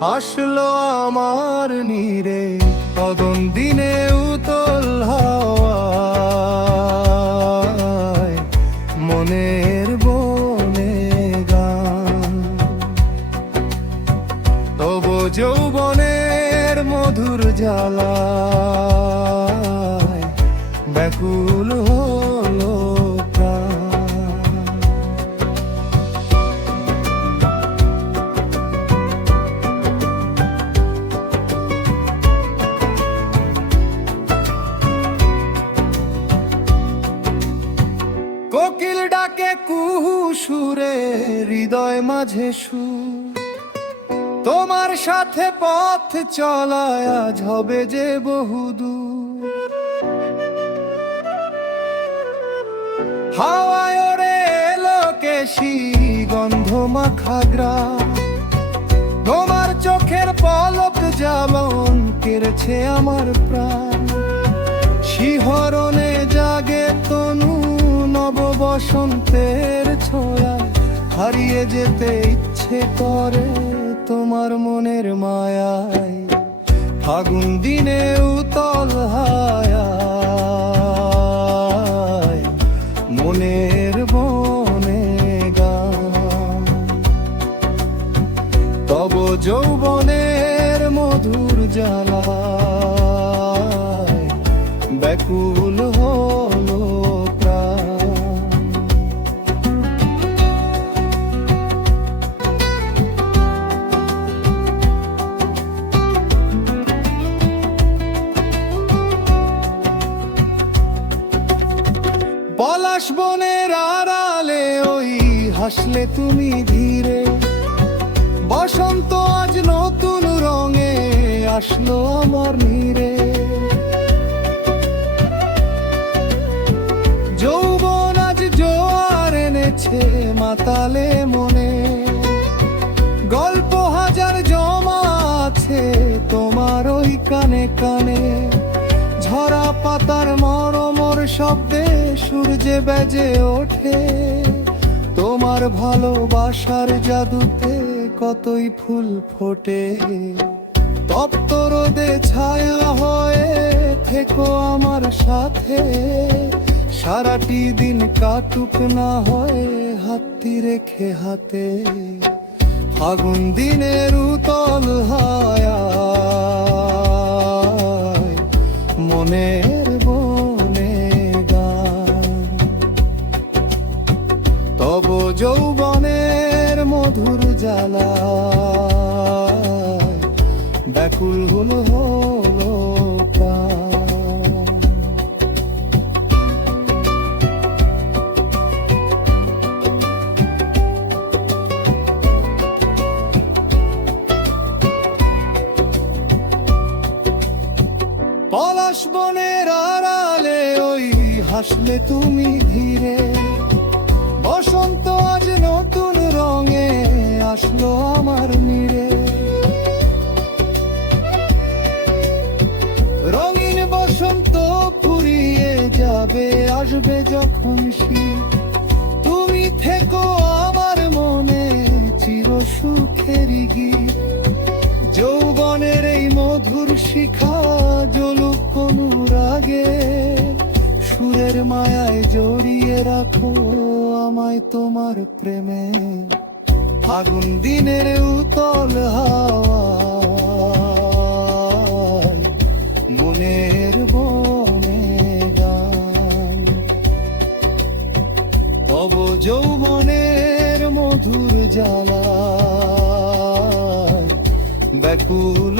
আসলো আমার নীরে কদম দিনে উতল হাওয়ায় মনের বনে গান। তব যৌবনের মধুর জ্বালায় ব্যাকুল হলো প্রাণ। কোকিল ডাকে কুহু সুরে হৃদয় মাঝে সুর, তোমার সাথে পথ চলায় আজ হবে যে বহুদূর। হাওয়ায় ওরে এলো কেশি গন্ধ মাখা গ্রাম, তোমার চোখের পলক জ্বালন কেড়েছে আমার প্রাণ। শিহরণে জাগে তনু নব বসন্তের ছোঁয়া, হারিয়ে যেতে ইচ্ছে করে তোমার মনের মায়ায়। ফাগুন দিনে উতল হায়ায় মনের বনে গান। তব যৌবনের মধুর জ্বালায় ব্যাকুল হলো প্রাণ। পলাশ বনের আড়ালে ওই হাসলে তুমি ধীরে, বসন্ত আজ নতুন রঙে আসলো আমার নীরে। যৌবন আজ জোয়ার এনেছে মাতালে মনে, গল্প হাজার জমা আছে তোমার ওই কানে কানে। ঝরা পাতার মরমর শব্দে সূর্যে বেজে ওঠে, তোমার ভালোবাসার জাদুতে কতই ফুল ফোটে। তপ্ত রোদে ছায়া হয়ে থেকো আমার সাথে, সারাটি দিন কাটুক না হয় হাতটি রেখে হাতে। ফাগুন দিনের উতল হায়ায় মনের বনে গান। তব যৌবনের মধুর জ্বালায় ব্যাকুল হলো প্রাণ। পলাশ বনের আড়ালে ওই হাসলে তুমি ধীরে, বসন্ত আজ নতুন রঙে আসলো আমার নীরে। রঙিন বসন্ত ফুরিয়ে যাবে আসবে যখন শীত, তুমি থেকো আমার মনে চির সুখেরই গীত। যৌবনের এই মধুর শিখা জ্বলুক অনুরাগে, সুরের মায়ায় জড়িয়ে রাখো আমায় তোমার প্রেমে। ফাগুন দিনের উতল হাওয়ায় মনের বনে গান। তব যৌবনের মধুর জ্বালায় ব্যাকুল